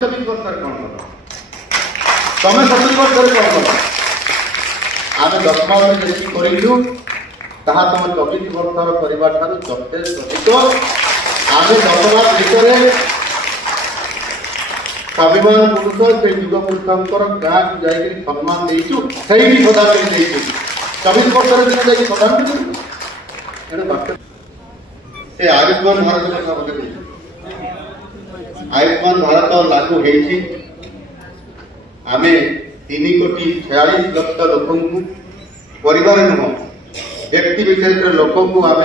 24 वर्ष कौन कल तुम 70 वर्ष कौन कल आम 10 मास करूँ ताहा तुम 24 वर्ष परिवार ठार यथेष्ट आम 10 मास भितर स्वाभिमान पुरुष से युग पुरुषर गाँ को जाकर सम्मान देचु से प्रधानमंत्री देचु 24 वर्ष दिन जाए प्रधानमंत्री से आयुष्मान भारत कथा बोले आयुष्मान भारत लागू होती आम 3,46,00,000 लोक परिवार नुह व्यक्ति विशेष लोक आम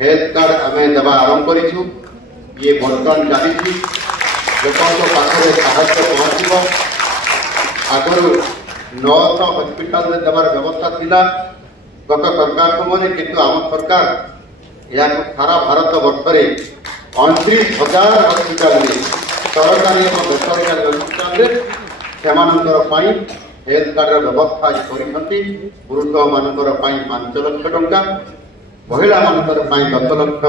हेल्थ कार्ड आम देवा आरंभ करूँ ये बर्तमान चली लोकों पाखे साहय पहुँचो आगु 900 हस्पिटाल देवार व्यवस्था थिला गत सरकार समय किंतु आम सरकार या सारा भारत वर्ष में 29,000 हस्पिटाल सरकारी और बेसरकारी हस्पिटाल हेल्थ कार्ड व्यवस्था कर पुरुष मान 5 लाख टंका महिला मान 10 लाख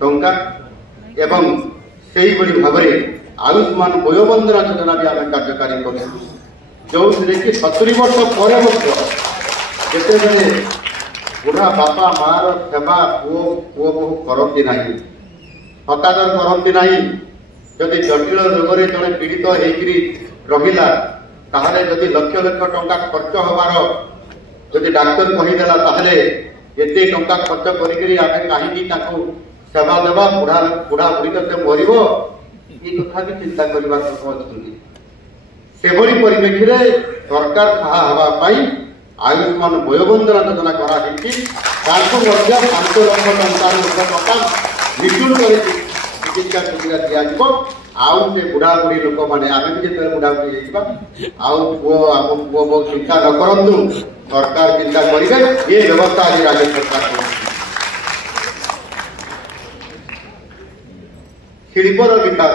टंका एवं से भाव आयुष्मान वयोबंधना योजना भी आम कार्यकारी कर जो कि 70 वर्ष पर जिते बुढ़ा बापा मार सेवा पुओ बहु करती ना हतादर करती ना जदि जटिल रोग जड़े पीड़ित होगा ताहले जदि लक्ष लक्ष टंका खर्च हबार जदि डाक्तर कहीदेला ताहले एते टंका खर्च करी कहीं सेवा देवा बुढ़ा बुढ़ा बुढ़ी तो मर ये कथा भी चिंता करने से परिप्रेक्षी में सरकार साहावाई आयुष्मान वयोबंधना योजना कराई 5 लाख टंका निःशुल्क चिकित्सा सुविधा दिज्व आउ से बुढ़ा बुढ़ी लोक मैंने आम भी जो बुढ़ा बुढ़ी आउ पुओ बहुत चिंता न करूँ सरकार चिंता करेंगे ये व्यवस्था आज राज्य सरकार शिल्पर विकास